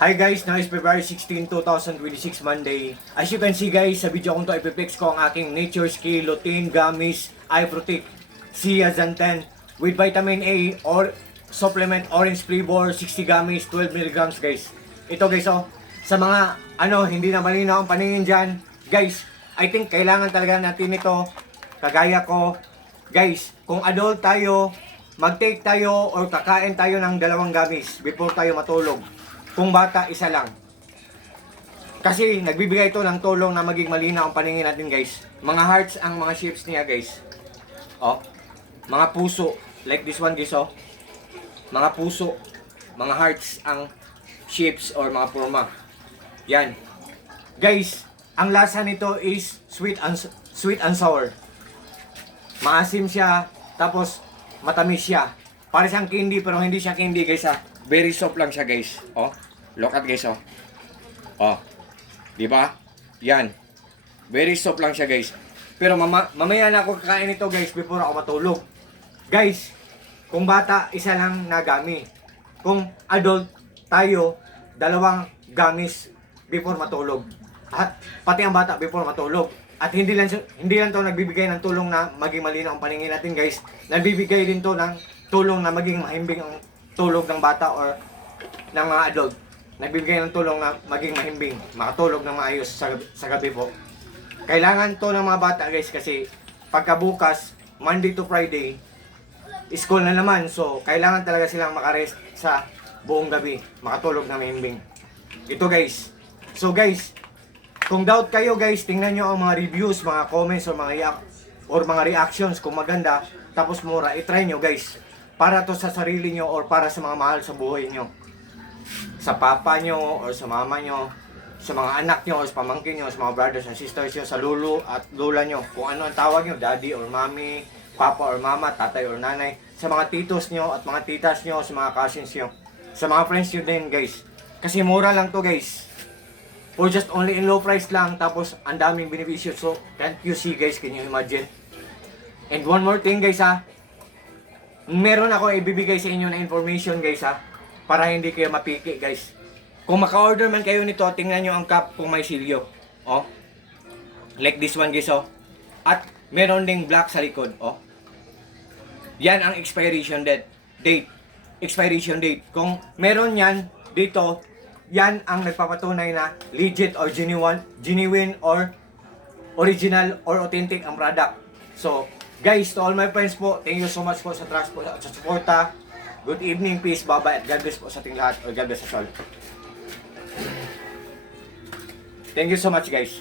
Hi guys, now is February 16, 2026 Monday. As you can see guys, sa video kong to ipipix ko ang aking Nature's Key Lutein Gummies Eye Protect Zeaxanthin with vitamin A or supplement orange flavor 60 gummies 12 mg guys. Ito guys sa mga hindi na malinaw ang paningin dyan, guys, I think kailangan talaga natin ito. Kagaya ko, guys, kung adult tayo, mag-take tayo or kakain tayo ng 2 gummies before tayo matulog. Kung bata, isa lang. Kasi nagbibigay ito ng tulong na maging malinaw ang paningin natin guys. Mga hearts ang mga shapes niya guys. Mga puso. Like this one guys Mga puso. Mga hearts ang shapes or mga forma. Yan. Guys, ang lasa nito is sweet and sour. Maasim siya, tapos matamis siya. Para siyang candy pero hindi siya candy guys Very soft lang siya guys. Look at guys di ba? Yan. Very soft lang siya guys. Pero mamaya na ako kakain ito guys before ako matulog. Guys, kung bata, isa lang na gummy. Kung adult tayo, 2 gummies before matulog. At pati ang bata before matulog. At hindi lang to nagbibigay ng tulong na maging malinaw ang paningin natin guys. Nagbibigay din to ng tulong na maging mahimbing ang tulog ng bata or ng mga adult. Nagbibigay ng tulong na maging mahimbing, makatulog ng maayos sa gabi po. Kailangan to ng mga bata guys kasi pagkabukas, Monday to Friday, school na naman. So, kailangan talaga silang makarest sa buong gabi, makatulog ng mahimbing. Ito guys. So guys, kung doubt kayo guys, tingnan nyo ang mga reviews, mga comments, or mga reactions kung maganda, tapos mura, itry nyo guys. Para to sa sarili nyo or para sa mga mahal sa buhay nyo. Sa papa nyo or sa mama nyo, sa mga anak nyo or sa pamangkin nyo, sa mga brothers and sisters nyo, sa lolo at lola nyo. Kung ano ang tawag nyo, daddy or mommy, papa or mama, tatay or nanay. Sa mga titos nyo at mga titas nyo, sa mga cousins nyo. Sa mga friends nyo din guys. Kasi mura lang to guys. For just only in low price lang, tapos ang daming benepisyo. So, can't you see guys, can you imagine? And one more thing guys meron ako ibibigay sa inyo na information guys para hindi kayo mapiki guys. Kung maka-order man kayo nito, tingnan nyo ang cup kung may silyo. Like this one guys At meron ding black sa likod. Yan ang expiration date. Expiration date. Kung meron yan dito, yan ang nagpapatunay na legit or genuine or original or authentic ang product. So, guys, to all my friends po, thank you so much po sa trust po, sa suporta. Good evening, peace, bye-bye, at God bless po sa ating lahat, or God bless us all. Thank you so much guys.